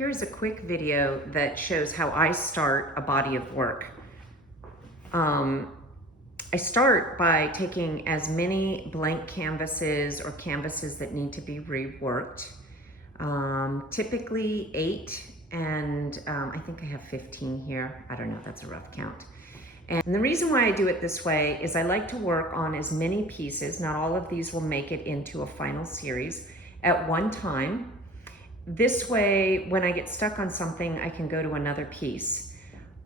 Here's a quick video that shows how I start a body of work. I start by taking as many blank canvases or canvases that need to be reworked, typically 8, and I think I have 15 here. I don't know, that's a rough count. And the reason why I do it this way is I like to work on as many pieces, not all of these will make it into a final series, at one time. This way, when I get stuck on something, I can go to another piece.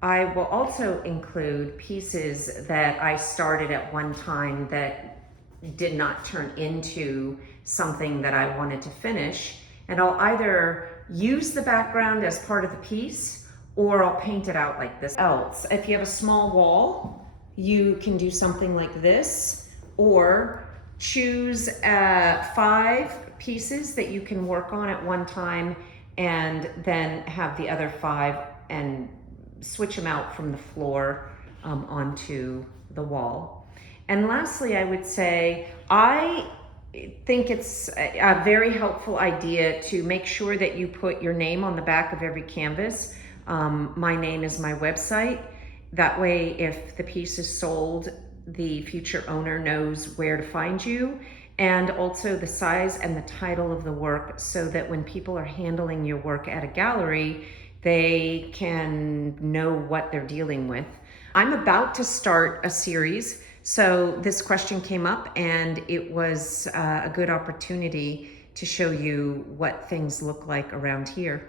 I will also include pieces that I started at one time that did not turn into something that I wanted to finish. And I'll either use the background as part of the piece, or I'll paint it out like this. Else, if you have a small wall, you can do something like this, or choose 5 pieces that you can work on at one time and then have the other 5 and switch them out from the floor onto the wall. And lastly, I would say, I think it's a very helpful idea to make sure that you put your name on the back of every canvas. My name is my website. That way, if the piece is sold, the future owner knows where to find you, and also the size and the title of the work, so that when people are handling your work at a gallery, they can know what they're dealing with. I'm about to start a series, so this question came up and it was a good opportunity to show you what things look like around here.